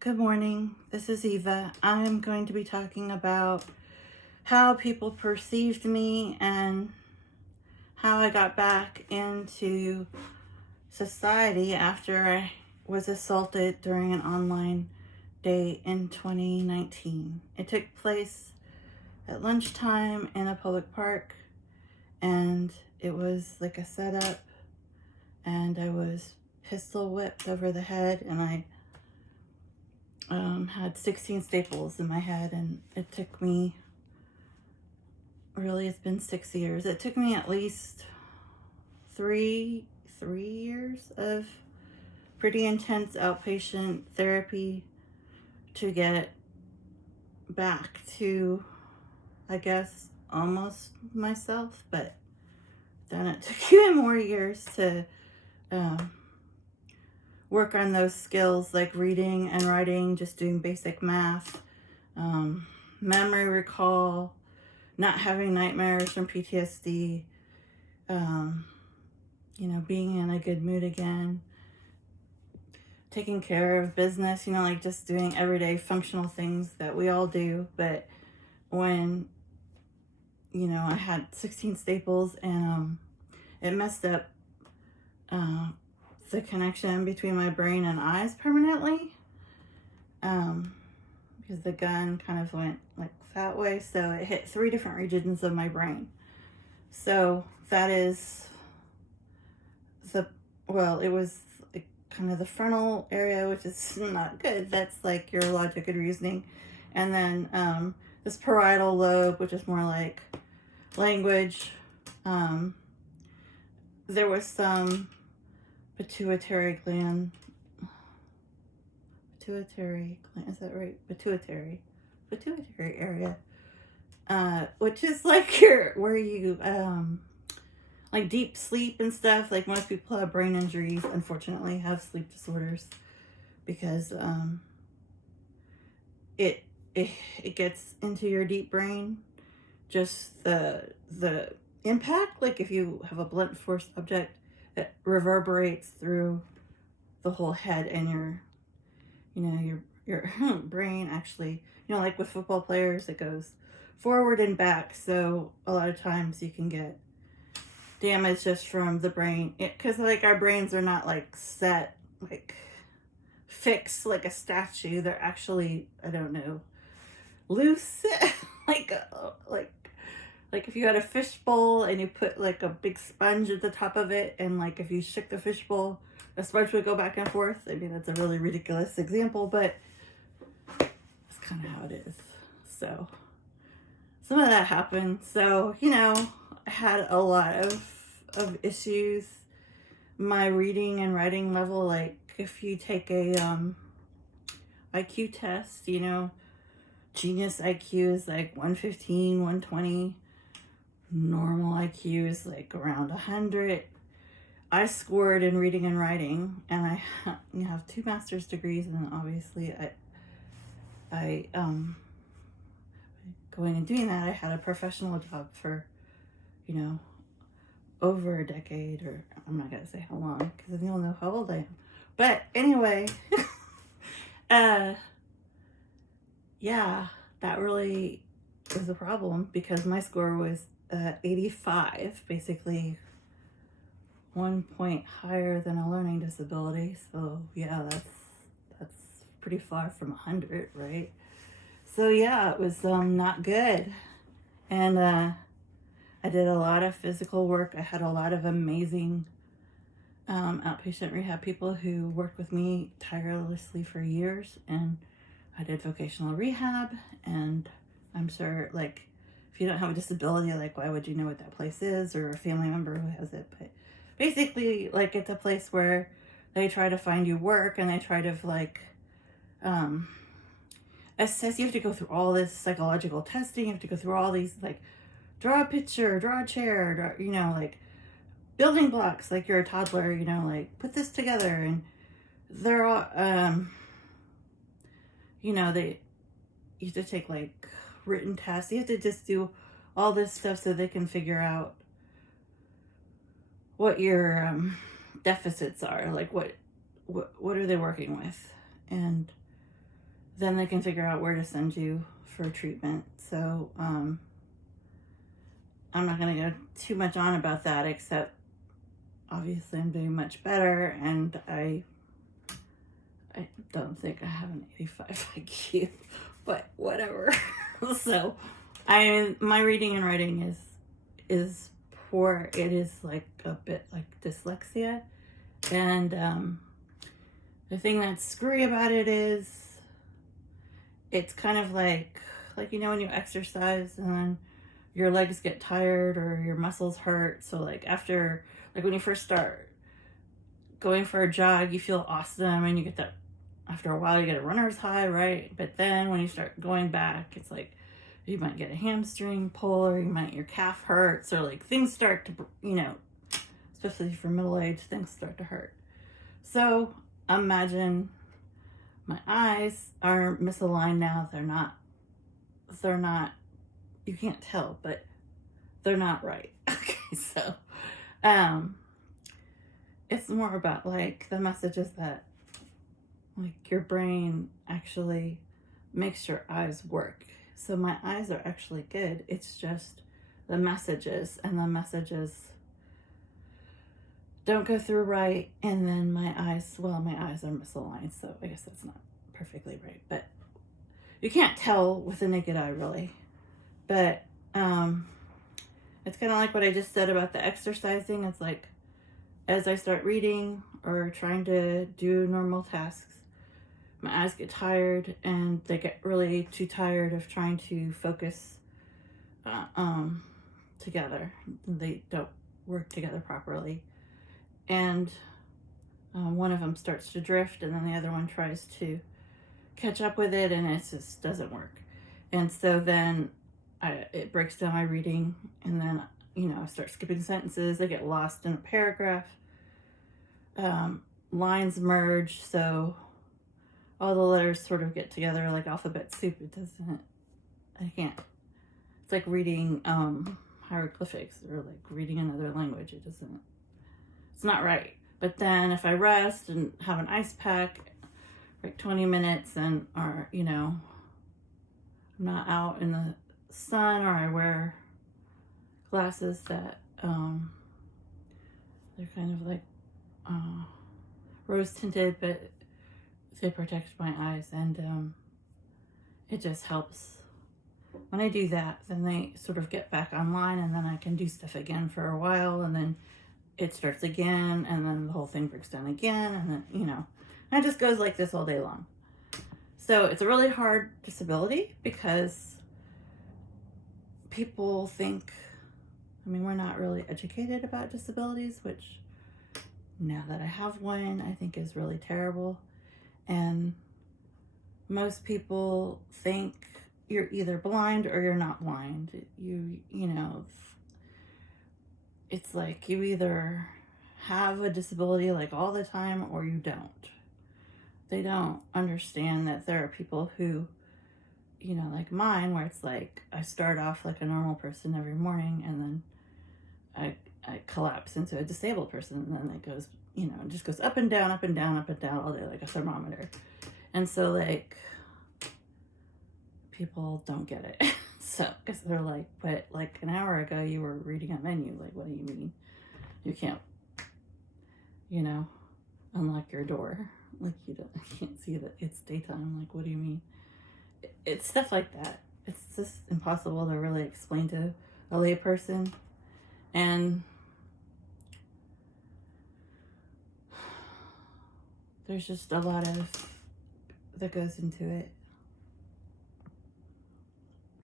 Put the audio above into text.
Good morning. This is Eva. I am going to be talking about how people perceived me and how I got back into society after I was assaulted during an online date in 2019. It took place at lunchtime in a public park, and it was like a setup, and I was pistol whipped over the head, and I had 16 staples in my head, and it took me, really, it's been 6 years. It took me at least three years of pretty intense outpatient therapy to get back to, I guess, almost myself, but then it took even more years to work on those skills like reading and writing, just doing basic math, memory recall, not having nightmares from PTSD, being in a good mood again, taking care of business, like just doing everyday functional things that we all do. But when, I had 16 staples and it messed up the connection between my brain and eyes permanently, because the gun kind of went like that way, so it hit 3 different regions of my brain. So that is it was like kind of the frontal area, which is not good. That's like your logic and reasoning. And then this parietal lobe, which is more like language. There was some pituitary gland, is that right? Pituitary area, which is like where you like deep sleep and stuff. Like most people have brain injuries, unfortunately, have sleep disorders because it gets into your deep brain. Just the impact, like if you have a blunt force object, it reverberates through the whole head, and your brain actually, like with football players, it goes forward and back. So a lot of times you can get damage just from the brain, because like our brains are not like set, like fixed like a statue. They're actually, I don't know, loose. like if you had a fishbowl and you put like a big sponge at the top of it, and like if you shook the fishbowl, the sponge would go back and forth. I mean, that's a really ridiculous example, but that's kind of how it is. So some of that happened. So, I had a lot of issues. My reading and writing level, like if you take a IQ test, genius IQ is like 115, 120. Normal IQ is like around 100. I scored in reading and writing, and I have 2 master's degrees, and obviously I going and doing that, I had a professional job for, over a decade, or I'm not going to say how long, because then you'll know how old I am. But anyway, yeah, that really was a problem, because my score was 85, basically 1 point higher than a learning disability. So yeah, that's pretty far from 100, right? So yeah, it was not good. And I did a lot of physical work. I had a lot of amazing outpatient rehab people who worked with me tirelessly for years, and I did vocational rehab. And I'm sure, like, if you don't have a disability, like, why would you know what that place is, or a family member who has it? But basically, like, it's a place where they try to find you work, and they try to, like, assess. You have to go through all this psychological testing. You have to go through all these, like, draw a picture, draw a chair, like, building blocks, like you're a toddler, like, put this together. And they're all, you have to take, like, written tests. You have to just do all this stuff so they can figure out what your deficits are, like what are they working with. And then they can figure out where to send you for treatment. So I'm not going to go too much on about that, except obviously I'm doing much better, and I don't think I have an 85 IQ, but whatever. So my reading and writing is poor. It is like a bit like dyslexia, and the thing that's screwy about it is it's kind of like when you exercise and then your legs get tired or your muscles hurt. So like after, like when you first start going for a jog, you feel awesome and you get that, after a while you get a runner's high, right? But then when you start going back, it's like you might get a hamstring pull, or your calf hurts, or like things start to, especially for middle age, things start to hurt. So imagine my eyes are misaligned now. They're not, you can't tell, but they're not right. Okay, so it's more about like the messages that like your brain actually makes your eyes work. So my eyes are actually good. It's just the messages, and the messages don't go through right, and then my eyes are misaligned, so I guess that's not perfectly right, but you can't tell with the naked eye really. But it's kind of like what I just said about the exercising. It's like as I start reading or trying to do normal tasks, my eyes get tired, and they get really too tired of trying to focus together. They don't work together properly, and one of them starts to drift, and then the other one tries to catch up with it, and it just doesn't work. And so then it breaks down my reading, and then I start skipping sentences. I get lost in a paragraph. Lines merge, so all the letters sort of get together like alphabet soup. I can't. It's like reading hieroglyphics, or like reading another language. It's not right. But then if I rest and have an ice pack, like 20 minutes, and I'm not out in the sun, or I wear glasses that they're kind of like rose tinted, but they protect my eyes, and it just helps. When I do that, then they sort of get back online, and then I can do stuff again for a while, and then it starts again, and then the whole thing breaks down again, and then and it just goes like this all day long. So it's a really hard disability because people think, we're not really educated about disabilities, which now that I have one, I think is really terrible. And most people think you're either blind or you're not blind. It's like you either have a disability like all the time or you don't. They don't understand that there are people who, like mine, where it's like I start off like a normal person every morning, and then I collapse into a disabled person, and then it goes, it just goes up and down, up and down, up and down all day like a thermometer. And so like people don't get it. So, because they're like, but like an hour ago you were reading a menu. Like, what do you mean? You can't, unlock your door. Like, you can't see that it's daytime. Like, what do you mean? It's stuff like that. It's just impossible to really explain to a layperson. And there's just a lot that goes into it.